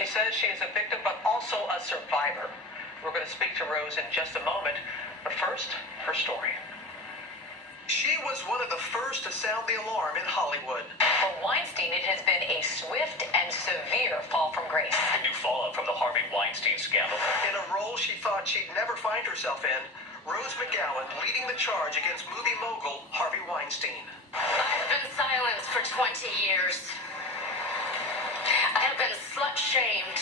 She says she is a victim, but also a survivor. We're going to speak to Rose in just a moment, but first, her story. She was one of the first to sound the alarm in Hollywood. For Weinstein, it has been a swift and severe fall from grace. The new fallout from the Harvey Weinstein scandal. In a role she thought she'd never find herself in, Rose McGowoman leading the charge against movie mogul Harvey Weinstein. I've been silenced for 20 years. I have been slut-shamed.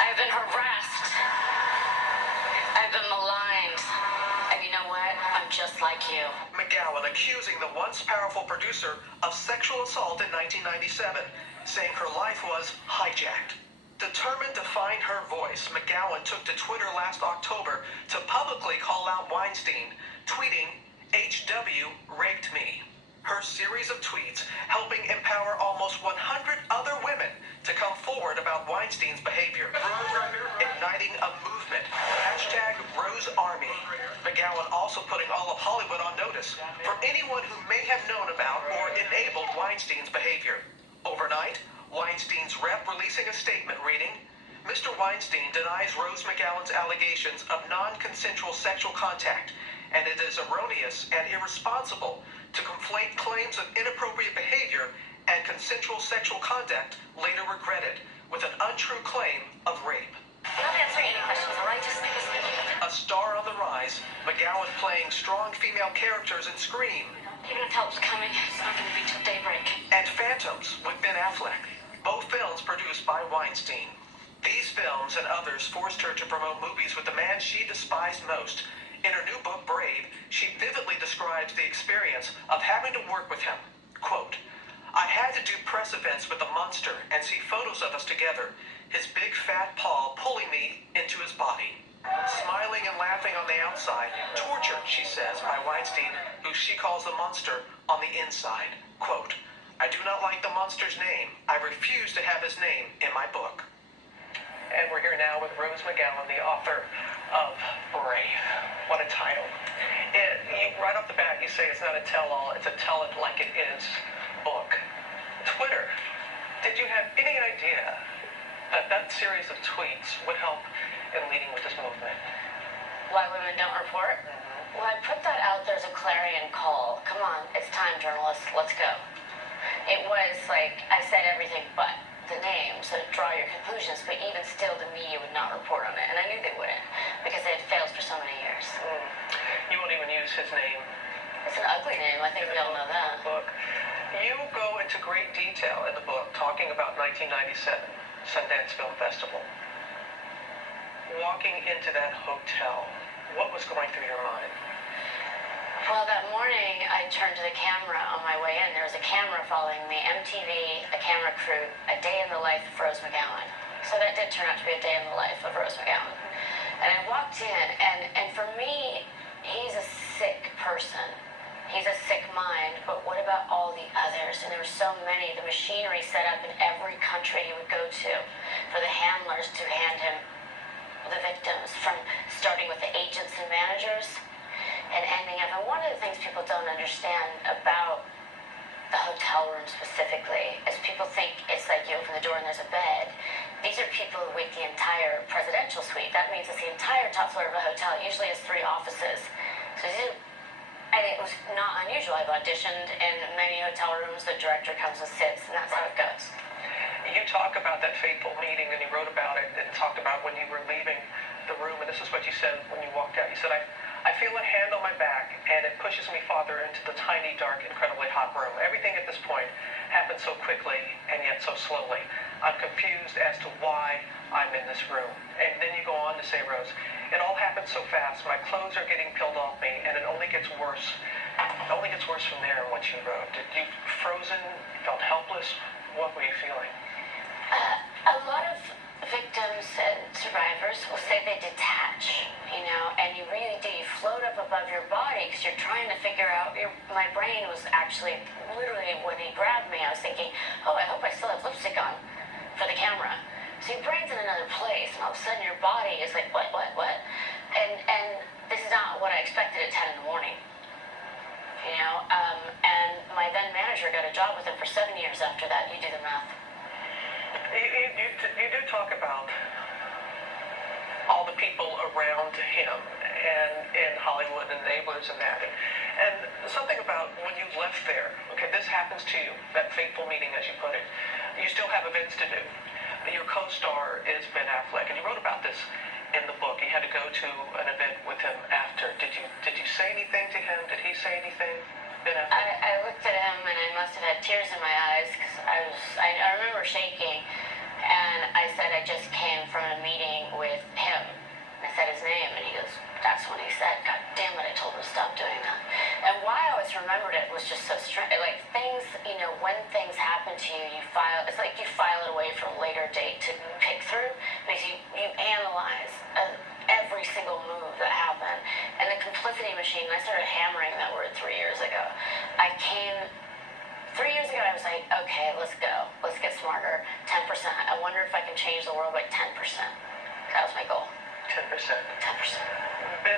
I have been harassed. I've been maligned. And you know what? I'm just like you. McGowan accusing the once powerful producer of sexual assault in 1997, saying her life was hijacked. Determined to find her voice, McGowan took to Twitter last October to publicly call out Weinstein, tweeting, "HW raped me." Her series of tweets helping empower almost 100 other women to come forward about Weinstein's behavior, igniting a movement. #RoseArmy. McGowan also putting all of Hollywood on notice for anyone who may have known about or enabled Weinstein's behavior. Overnight, Weinstein's rep releasing a statement reading, "Mr. Weinstein denies Rose McGowan's allegations of non-consensual sexual contact, and it is erroneous and irresponsible to conflate claims of inappropriate behavior and consensual sexual conduct later regretted with an untrue claim of rape." I'm not answering any questions, all right? Just A star on the rise, McGowan playing strong female characters in Scream. Even if help's coming, it's not going to be till daybreak. And Phantoms with Ben Affleck, both films produced by Weinstein. These films and others forced her to promote movies with the man she despised most. In her new book, Brave, she vividly describes the experience of having to work with him. Quote, "I had to do press events with the monster and see photos of us together, his big fat paw pulling me into his body. Smiling and laughing on the outside, tortured," she says, by Weinstein, who she calls the monster on the inside. Quote, "I do not like the monster's name. I refuse to have his name in my book." And we're here now with Rose McGowan, the author of Brave. What a title. Right off the bat, you say it's not a tell-all, it's a tell it like it is book. Twitter, did you have any idea that that series of tweets would help in leading with this movement? Why women don't report? Well, I put that out there as a clarion call. Come on, it's time, journalists. Let's go. It was like I said everything but the name, so draw your conclusions, but even still, the media would not report on it, and I knew they wouldn't, because they had failed for so many years. You won't even use his name. It's an ugly name, I think we all know that. Book. You go into great detail in the book talking about 1997, Sundance Film Festival. Walking into that hotel, what was going through your mind? Well, that morning, I turned to the camera on my way in. There was a camera following me, MTV, a camera crew, a day in the life of Rose McGowan. So that did turn out to be a day in the life of Rose McGowan. And I walked in, and for me, he's a sick person. He's a sick mind, but what about all the others? And there were so many. The machinery set up in every country he would go to for the handlers to hand him the victims, from starting with the agents and managers and ending up. And one of the things people don't understand about the hotel room specifically is people think it's like you open the door and there's a bed. These are people who wait the entire presidential suite. That means it's the entire top floor of a hotel. It usually has 3 offices. So and it was not unusual. I've auditioned in many hotel rooms. The director comes and sits, and that's how it goes. You talk about that fateful meeting, and you wrote about it, and talked about when you were leaving the room, and this is what you said when you walked out. You said, I feel a hand on my back, and it pushes me farther into the tiny, dark, incredibly hot room. Everything at this point happened so quickly, and yet so slowly. I'm confused as to why I'm in this room. And then you go on to say, Rose, it all happened so fast. My clothes are getting peeled off me, and it only gets worse. It only gets worse from there, what you wrote. Did you frozen, felt helpless? What were you feeling? A lot of victims and survivors will say they detach, and you really do. You float up above your body because you're trying to figure out. My brain was actually, literally, when he grabbed me, I was thinking, oh, I hope I still have lipstick on for the camera. So your brain's in another place, and all of a sudden your body is like, what? And this is not what I expected at 10 in the morning. And my then manager got a job with him for 7 years after that. You do the math. You do talk about all the people around him and in Hollywood and enablers and that. And something about when you left there, okay, this happens to you, that fateful meeting as you put it. You still have events to do. Your co-star is Ben Affleck, and you wrote about this in the book. You had to go to an event with him after. Did you say anything to him? Did he say anything? Ben Affleck? I looked at him and I must have had tears in my eyes because I remember shaking, and I said I just came from a meeting with him. I said his name, and he goes, "That's when he said, God damn it, I told him to stop doing that." And why I always remembered it was just so strange. Like things, when things happen to you, it's like you file it away for a later date to pick through because you analyze every single move that happened. And the complicity machine, I started hammering that word 3 years ago. 3 years ago, I was like, okay, let's go. Let's get smarter. 10%. I wonder if I can change the world by 10%. That was my goal. 10%. 10%. Ben